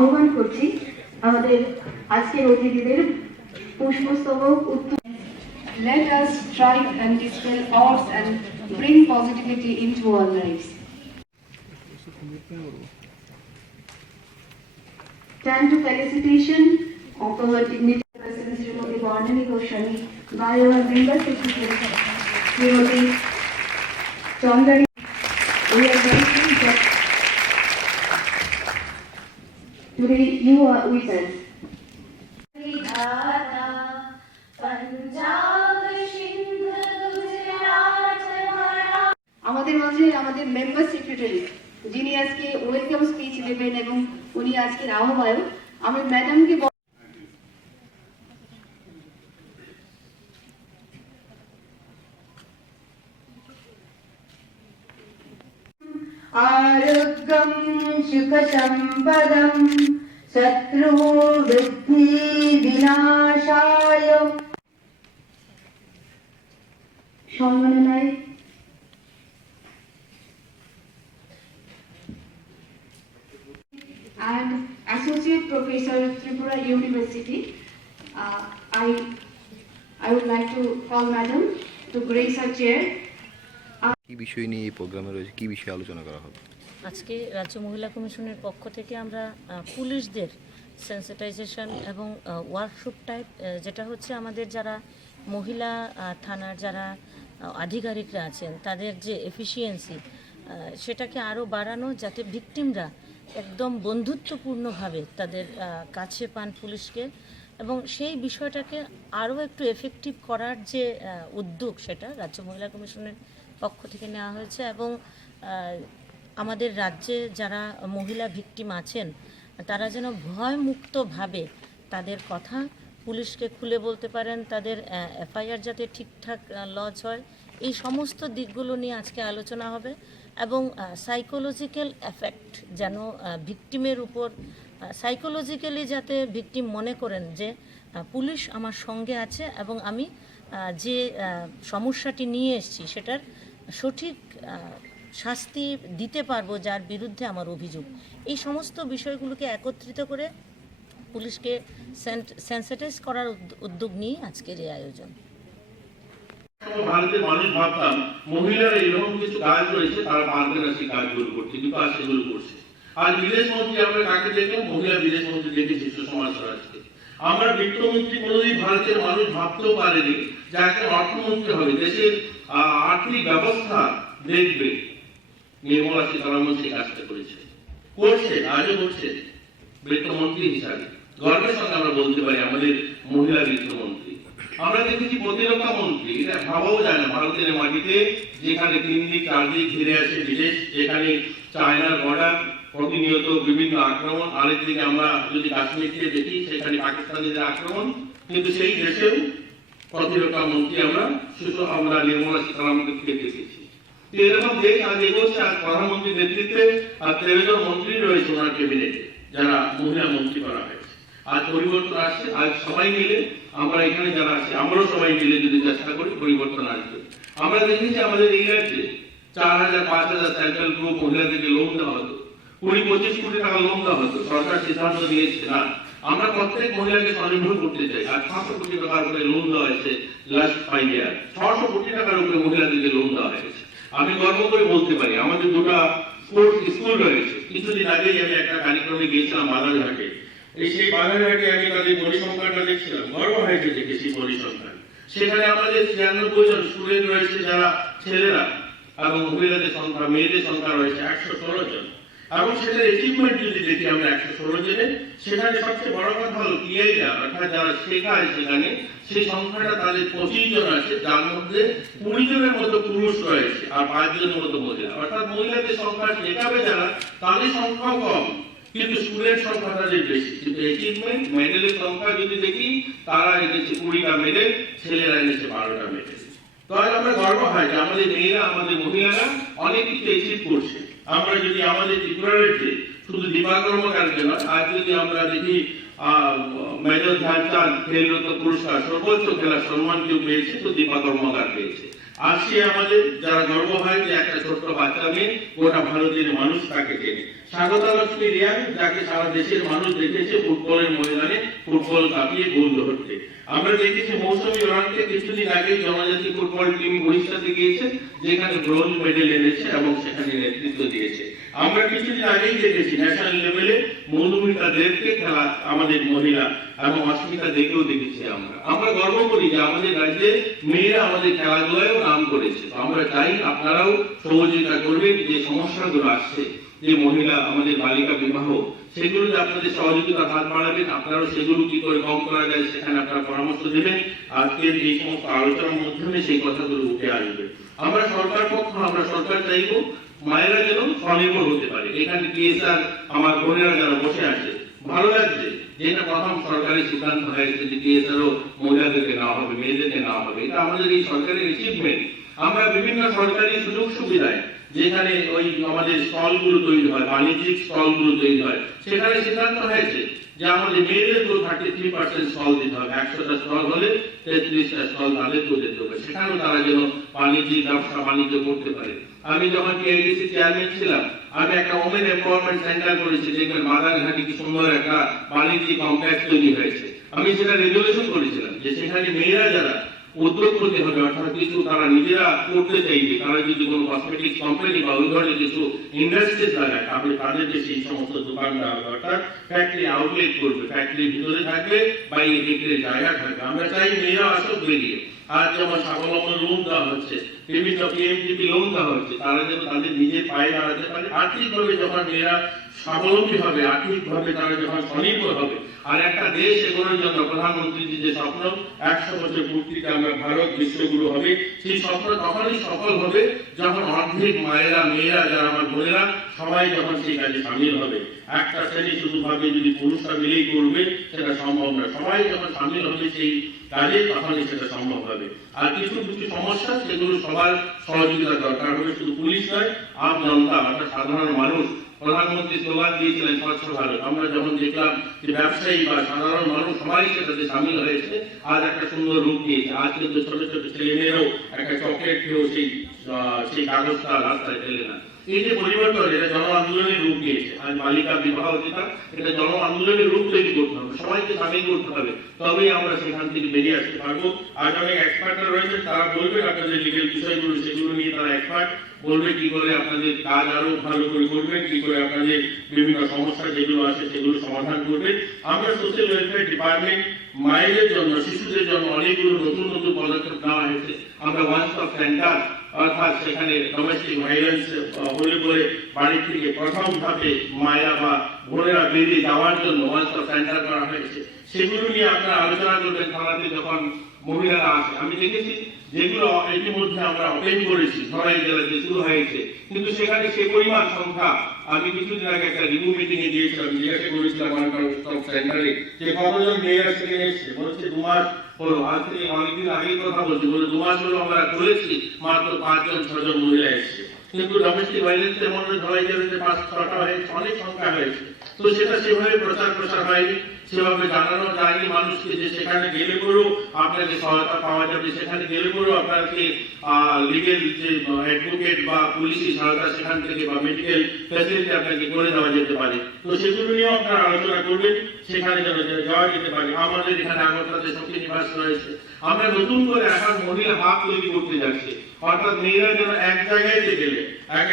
আহ্বান করছি আমাদের আজকের অতিথিদের পুষ্পস্তবক উত্তর। Let us strive and dispel odds and bring positivity into our lives. Turn to felicitation of our dignitary President Srimati Varnani Goshani by our member secretary Srimati Chandani. We are very pleased that today you are with us. আমাদের মাঝে আমাদের member secretary যিনি আজকে welcome speech দেবেন এবং উনি আজকের আহ্বায়ক, আমি ম্যাডামকে आरोग्यं सुखसम्पदं शत्रु वृद्धि विनाशाय সম্মাননায় and Associate Professor Tripura University. I would like to call Madam to grace her chair. কি বিষয় নিয়ে এই প্রোগ্রামে রয়েছে, কি বিষয়ে আলোচনা করা হবে? আজকে রাজ্য মহিলা কমিশনের পক্ষ থেকে আমরা পুলিশদের সেন্সিটাইজেশন এবং ওয়ার্কশপ টাইপ, যেটা হচ্ছে আমাদের যারা মহিলা থানার যারা আধিকারিকরা আছেন তাদের যে এফিসিয়েন্সি সেটাকে আরও বাড়ানো, যাতে ভিকটিমরা একদম বন্ধুত্বপূর্ণভাবে তাদের কাছে পান পুলিশকে, এবং সেই বিষয়টাকে আরও একটু এফেক্টিভ করার যে উদ্যোগ সেটা রাজ্য মহিলা কমিশনের পক্ষ থেকে নেওয়া হয়েছে। এবং আমাদের রাজ্যে যারা মহিলা ভিকটিম আছেন তারা যেন ভয়মুক্তভাবে তাদের কথা পুলিশকে খুলে বলতে পারেন, তাদের এফআইআর যাতে ঠিকঠাক লজ হয়, এই সমস্ত দিকগুলো নিয়ে আজকে আলোচনা হবে। এবং সাইকোলজিক্যাল এফেক্ট যেন ভিকটিমের উপর সাইকোলজিক্যালি যাতে ভিকটিম মনে করেন যে পুলিশ আমার সঙ্গে আছে এবং আমি যে সমস্যাটি নিয়ে এসেছি সেটার সঠিক শাস্তি দিতে পারবো যার বিরুদ্ধে আমার অভিযোগ। এই সমস্ত বিষয়গুলোকে একত্রিত করে পুলিশকে সেন্সিটাইজ করার উদ্যোগ নিয়ে আজকের এই আয়োজন। ভারতের মানুষ ভাবতাম মহিলারা এরকম কিছু কাজ রয়েছে, তারা পারবে না সেই কাজগুলো করতে, কিন্তু আজ সেগুলো করছে। আর বিদেশ মন্ত্রী আমরা কাকে দেখলাম? মহিলা বিদেশ মন্ত্রী দেখেছি সুষমা স্বরাজকে। আমরা বিত্তমন্ত্রী কোনোদিন ভারতের মানুষ ভাবতেও পারেনি যে একজন অর্থমন্ত্রী হবে, দেশের আর্থিক ব্যবস্থা দেখবে। নির্মলা সীতারামন সেই কাজটা করেছে, করছে, আজও করছে বিত্তমন্ত্রী হিসাবে। গর্বের সঙ্গে আমরা বলতে পারি আমাদের মহিলা বিত্তমন্ত্রী। আমরা দেখেছি প্রতিরক্ষা মন্ত্রী, এটা ভাবাও যায় না ভারতের মাটিতে, যেখানে 3 দিক 4 দিক ঘিরে আছে বিদেশ, যেখানে চায়নার বর্ডার, প্রতিনিয়ত বিভিন্ন আক্রমণ, আরেকদিকে আমরা যদি কাশ্মীরকে দেখি সেখানে পাকিস্তানিদের আক্রমণ, কিন্তু সেই দেশেও প্রতিরক্ষা মন্ত্রী আমরা নির্মলা সীতারামনকে দেখেছি। এরকম দেশ আজ এগোচ্ছে। আজ প্রধানমন্ত্রীর নেতৃত্বে আর 13 জন মন্ত্রী রয়েছে ওনার ক্যাবিনেটে, যারা মহিলা মন্ত্রী করা হয়েছে। আজ পরিবর্তন আসছে। আজ সবাই মিলে আমরা এখানে যারা আছি, আমরাও সবাই মিলে যদি চেষ্টা করি পরিবর্তন আসবে। আমরা দেখেছি আমাদের এই রাজ্যে 4000 5000 সেন্ট্রাল গ্রুপ মহিলাদেরকে লোন দেওয়া হতো, 20-25 কোটি টাকা লোন দেওয়া হতো। সরকার সিদ্ধান্ত নিয়েছে না, আমরা প্রত্যেক মহিলাকে স্বনির্ভর করতে চাই। আর 600 কোটি টাকার উপরে লোন দেওয়া হয়েছে লাস্ট 5 ইয়ার। 600 কোটি টাকার উপরে মহিলাদেরকে লোন দেওয়া হয়েছে। আমি গর্ব করে বলতে পারি আমাদের 2টা স্পোর্টস স্কুল রয়েছে। কিছুদিন আগেই আমি একটা কার্যক্রমে গিয়েছিলাম বাজারঘাটে। সেই বাজারঘাটে আমি তাদের পরিসংখ্যানটা দেখছিলাম, গর্ব হয়েছে দেখেছি পরিসংখ্যান। সেখানে আমাদের 96 জন স্টুডেন্ট রয়েছে যারা ছেলেরা, এবং মহিলাদের সংখ্যা, মেয়েদের সংখ্যা রয়েছে 116 জন। এবং সেটার অ্যাচিভমেন্ট যদি দেখি আমরা 116 জনে, সেখানে সবচেয়ে বড় কথা হলো টিআইরা, অর্থাৎ যারা শেখায় সেখানে, সেই সংখ্যাটা তাদের 25 জন আছে, যার মধ্যে 20 জনের মতো পুরুষ রয়েছে আর 5 জনের মতো মহিলা। অর্থাৎ মহিলাদের সংখ্যা শেখাবে যারা, তাদের সংখ্যাও কম, কিন্তু স্টুডেন্ট সংখ্যা তাদের বেশি। কিন্তু অ্যাচিভমেন্ট, মেডেলের সংখ্যা যদি দেখি, তারা এনেছে 20টা মেডেল, ছেলেরা এনেছে 12টা মেডেল। তাহলে আমরা গর্ব হয় যে আমাদের মেয়েরা, আমাদের মহিলারা অনেক কিছু অ্যাচিভ করছে। আমরা যদি আমাদের ত্রিপুরার শুধু দীপা কর্মকারকে নয়, আজ যদি আমরা দেখি মেজর ধ্যানচাঁদ খেলরত্ন পুরস্কার সর্বোচ্চ খেলার সম্মান কেউ পেয়েছে, তো দীপা কর্মকার পেয়েছে। আর সে আমাদের যারা গর্ব হয় যে একটা ছোট্ট বাচ্চা মেয়ে গোটা ভারতের মানুষ তাকে চেনে। স্বাগতা লক্ষ্মী রিয়া, যাকে সারা দেশের মানুষ দেখেছে ফুটবলের ময়দানে ফুটবল কাঁপিয়ে গোল ধরতে। আমরা দেখেছি মৌসুমী ওরানকে কিছুদিন আগে জনজাতি ফুটবল টিম উড়িষ্যাতে গিয়েছে, যেখানে ব্রোঞ্জ মেডেল এনেছে এবং সেখানে নেতৃত্ব দিয়েছে। আমরা কিছুদিন আগেই দেখেছি ন্যাশনাল লেভেলে মধুমিতা দেবকে খেলা আমাদের মহিলা, এবং অস্মিতা দেখেও দেখেছি। আমরা গর্ব করি যে আমাদের রাজ্যে মেয়েরা আমাদের খেলাধুলায়ও নাম করেছে। আমরা চাই আপনারাও সহযোগিতা করবেন, যে সমস্যাগুলো আসছে, যে মহিলা আমাদের বালিকা বিবাহ, সেগুলোতে আপনাদের সহযোগিতার হাত বাড়াবেন। আপনারাও সেগুলো কি করে কম করা যায় সেখানে আপনারা পরামর্শ দেবেন। আজকের এই সমস্ত আলোচনার মাধ্যমে সেই কথাগুলো উঠে আসবে। আমরা সরকার পক্ষ, আমরা সরকার চাইব মায়েরা যেন স্বনির্ভর হতে পারে। এখানে টিএসআর আমার বোনেরা যারা বসে আছে, ভালো লাগছে যেটা প্রথম সরকারি সিদ্ধান্ত হয়েছে যে টিএসআরও মহিলাদেরকে নেওয়া হবে, মেয়েদেরকে নেওয়া হবে। এটা আমাদের এই সরকারের অ্যাচিভমেন্ট। আমরা বিভিন্ন সরকারি সুযোগ সুবিধায়, যেখানে ওই আমাদের স্টলগুলো তৈরি হয়, বাণিজ্যিক স্টলগুলো তৈরি হয়, সেখানে সিদ্ধান্ত হয়েছে যে আমাদের মেয়েদেরকেও 33% স্টল দিতে হবে। 100টা স্টল হলে 33টা স্টল তাদেরকেও দিতে হবে। সেখানেও তারা যেন বাণিজ্যিক ব্যবসা বাণিজ্য করতে পারে। আমি যখন কেআইডিসি চেয়ারম্যান ছিলাম, আমি একটা ওমেন এম্পাওয়ারমেন্ট সেন্টার করেছি, যেখানে মাদারঘাটে কি সুন্দর একটা বাণিজ্যিক কমপ্লেক্স তৈরি হয়েছে। আমি সেটা রেজুলেশন করেছিলাম যে সেখানে মেয়েরা যারা উদ্যোগ করতে হবে, অর্থাৎ কিছু তারা নিজেরা করতে চাইবে, তারা যদি কোনো কসমেটিক্স কোম্পানি বা ওই ধরনের কিছু ইন্ডাস্ট্রিজ লাগায়, তাহলে তাদেরকে সেই সমস্ত দোকান দেওয়া হবে, অর্থাৎ ফ্যাক্টরি আউটলেট করবে, ফ্যাক্টরির ভিতরে থাকবে বা ইলেকট্রিক জায়গা থাকবে। আমরা চাই মেয়েরা আসুক বেরিয়ে। আর যেমন স্বাবলম্বন লোন দেওয়া হচ্ছে, বিভিন্ন পিএমজিপি লোন দেওয়া হচ্ছে, তারা যেন তাদের নিজের পায়ে দাঁড়াতে পারে। আর্থিকভাবে যখন মেয়েরা স্বাবলম্বী হবে, আর্থিকভাবে তারা যখন স্বনির্ভর হবে, আর একটা দেশ এগোনোর জন্য প্রধানমন্ত্রীজি যে স্বপ্ন 100 বছর পূর্তিতে আমরা ভারত বিশ্বগুরু হবে, সেই স্বপ্ন তখনই সফল হবে যখন অর্ধেক মায়েরা, মেয়েরা, যারা আমার বোনেরা, সবাই যখন সেই কাজে সামিল হবে। একটা শ্রেণী শুধু ভাবে যদি পুরুষরা মিলেই করবে, সেটা সম্ভব না। সবাই যখন সামিল হবে সেই কাজে, তখনই সেটা সম্ভব হবে। আর কিছু কিছু সমস্যা, সেগুলো সবার সহযোগিতা দরকার হবে, শুধু পুলিশ নয়, আম জনতা, অর্থাৎ সাধারণ মানুষ। প্রধানমন্ত্রী স্লোগান দিয়েছিলেন স্বচ্ছ ভারত। আমরা যখন দেখলাম যে ব্যবসায়ী বা সাধারণ মানুষ সবাই সেটাতে সামিল হয়েছে, আজ একটা সুন্দর রূপ নিয়েছে। আজ কিন্তু ছোট ছোট ছেলে মেয়েরাও একটা চকলেট খেয়েও সেই কাগজটা রাস্তায় ফেলে না। এই যে পরিবর্তন, এটা জন আন্দোলনের রূপ নিয়েছে। আজ বালিকা বিবাহ যেটা, এটা জন আন্দোলনের রূপ তৈরি করতে হবে, সবাইকে সামিল করতে হবে, তবেই আমরা সেখান থেকে বেরিয়ে আসতে পারবো। আজ অনেক এক্সপার্টরা রয়েছেন, তারা বলবেন আপনাদের লিগেল বিষয়গুলো, সেগুলো নিয়ে তারা এক্সপার্ট বলবে কি করে আপনাদের কাজ আরো ভালো করে করবেন, কি করে আপনাদের বিভিন্ন সমস্যা যেগুলো আছে সেগুলো সমাধান করবেন। আমরা সোশ্যাল ওয়েলফেয়ার ডিপার্টমেন্ট মায়েদের জন্য, শিশুদের জন্য অনেকগুলো নতুন নতুন পদক্ষেপ নেওয়া হয়েছে। আমরা ওয়ান স্টপ সেন্টার, অর্থাৎ সেখানে ডোমেস্টিক ভায়োলেন্স হলে পরে বাড়ি থেকে প্রথম ধাপে মায়েরা বা বোনেরা বেরিয়ে যাওয়ার জন্য ওয়ান স্টপ সেন্টার করা হয়েছে। সেগুলো নিয়ে আপনারা আলোচনা করবেন থানাতে যখন মহিলারা আসে। আমি দেখেছি যেগুলো ইতিমধ্যে আমরা ওপেন করেছি, ধরাই জেলাতে শুরু হয়েছে, কিন্তু সেখানে সে পরিমাণ সংখ্যা, আমি কিছুদিন আগে একটা রিভিউ মিটিং এ গিয়েছিলাম, জিজ্ঞাসা করেছিলাম সেন্টারে যে কতজন মেয়েরা সেখানে এসছে। বলছে 2 মাস হলো। আজ থেকে অনেকদিন আগেই কথা বলছি, বলে 2 মাস হলো আমরা করেছি, মাত্র 5-6 মহিলা এসছে। কিন্তু ডোমেস্টিক ভায়োলেন্সের মধ্যে ধরাই জেলাতে 5-6টা হয়েছে, অনেক সংখ্যা হয়েছে। তো সেটা সেভাবে প্রচার হয়নি, সেভাবে জানানো যায়নি মানুষকে যে সেখানে গেলে পরেও আপনাকে সহায়তা পাওয়া যাবে, সেখানে গেলে পরেও আপনাকে লিগেল যে অ্যাডভোকেট বা পুলিশি সহায়তা সেখান থেকে বা মেডিকেল ফ্যাসিলিটি আপনাকে করে দেওয়া যেতে পারে। তো সেগুলো নিয়েও আপনারা আলোচনা করবেন, সেখানে যেন যাওয়া যেতে পারে। আমাদের এখানে আগরতলাতে সখী নিবাস রয়েছে, আমরা নতুন করে এখন মহিলা হাব তৈরি করতে যাচ্ছি, অর্থাৎ মেয়েরা যেন এক জায়গায় গেলে,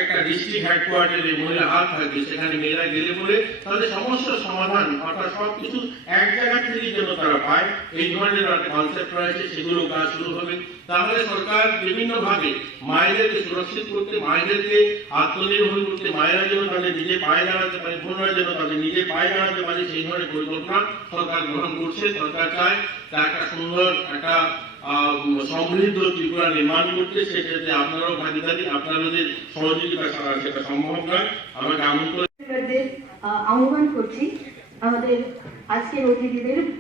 একটা ডিস্ট্রিক্ট হেডকোয়ার্টারে মহিলা হাব থাকবে, সেখানে মেয়েরা গেলে পরে তাদের সমস্যার সমাধান, অর্থাৎ সবকিছু এক জায়গা থেকে যেন তারা পায়, এই ধরনের একটা কনসেপ্ট রয়েছে, সেগুলো কাজ শুরু হবে। তাহলে সরকার বিভিন্ন ভাবে মায়েদেরকে সুরক্ষিত করতে, মায়েদেরকে আত্মনির্ভর করতে, মায়েরা যেন তাদের নিজে পায়ে দাঁড়াতে পারে, বোনরা যেন তাদের নিজে পায়ে দাঁড়াতে পারে, সেই ধরনের পরিকল্পনা সরকার গ্রহণ করছে। সরকার চায় তা একটা সুন্দর, একটা সমৃদ্ধ ত্রিপুরা নির্মাণ করতে। সেক্ষেত্রে আপনারাও ভাগিদারি, আপনাদের সহযোগিতা ছাড়া সেটা সম্ভব নয়। আমাকে আমন্ত্রণ আহ্বান করছি আমাদের আজকের অতিথিদের